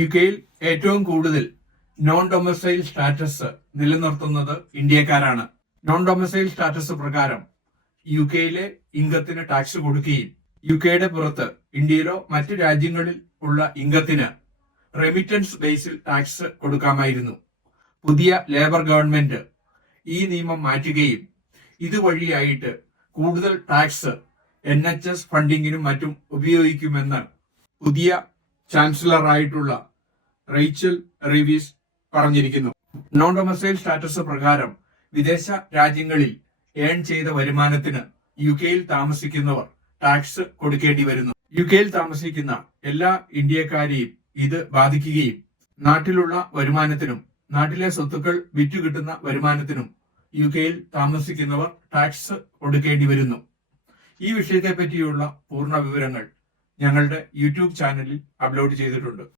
യുകെയിൽ ഏറ്റവും കൂടുതൽ non domicile status നിലനിർത്തുന്നത് ഇന്ത്യക്കാരാണ്. നോൺ ഡൊമസൈൽ സ്റ്റാറ്റസ് പ്രകാരം യുകെയിലെ ഇംഗത്തിന് ടാക്സ് കൊടുക്കുകയും യുകെയുടെ പുറത്ത് ഇന്ത്യയിലോ മറ്റു രാജ്യങ്ങളിൽ ഉള്ള ഇംഗത്തിന് റെമിറ്റൻസ് ബേസിൽ ടാക്സ് കൊടുക്കാമായിരുന്നു. പുതിയ ലേബർ ഗവൺമെന്റ് ഈ നിയമം മാറ്റുകയും ഇതുവഴിയായിട്ട് കൂടുതൽ ടാക്സ് NHS ഫണ്ടിങ്ങിനും മറ്റും ഉപയോഗിക്കുമെന്ന് പുതിയ ചാൻസലറായിട്ടുള്ള റേച്ചൽ റീവീസ് പറഞ്ഞിരിക്കുന്നു. നോൺ ഡൊമസൈൽ സ്റ്റാറ്റസ് പ്രകാരം വിദേശ രാജ്യങ്ങളിൽ ഏൺ ചെയ്ത വരുമാനത്തിന് യുകെയിൽ താമസിക്കുന്നവർ ടാക്സ് കൊടുക്കേണ്ടി വരുന്നു. യുകെയിൽ താമസിക്കുന്ന എല്ലാ ഇന്ത്യക്കാരെയും ഇത് ബാധിക്കുകയും നാട്ടിലുള്ള വരുമാനത്തിനും നാട്ടിലെ സ്വത്തുക്കൾ വിറ്റുകിട്ടുന്ന വരുമാനത്തിനും യുകെയിൽ താമസിക്കുന്നവർ ടാക്സ് കൊടുക്കേണ്ടി വരുന്നു. ഈ വിഷയത്തെ പറ്റിയുള്ള പൂർണ്ണ വിവരങ്ങൾ ഞങ്ങളുടെ യൂട്യൂബ് ചാനലിൽ അപ്ലോഡ് ചെയ്തിട്ടുണ്ട്.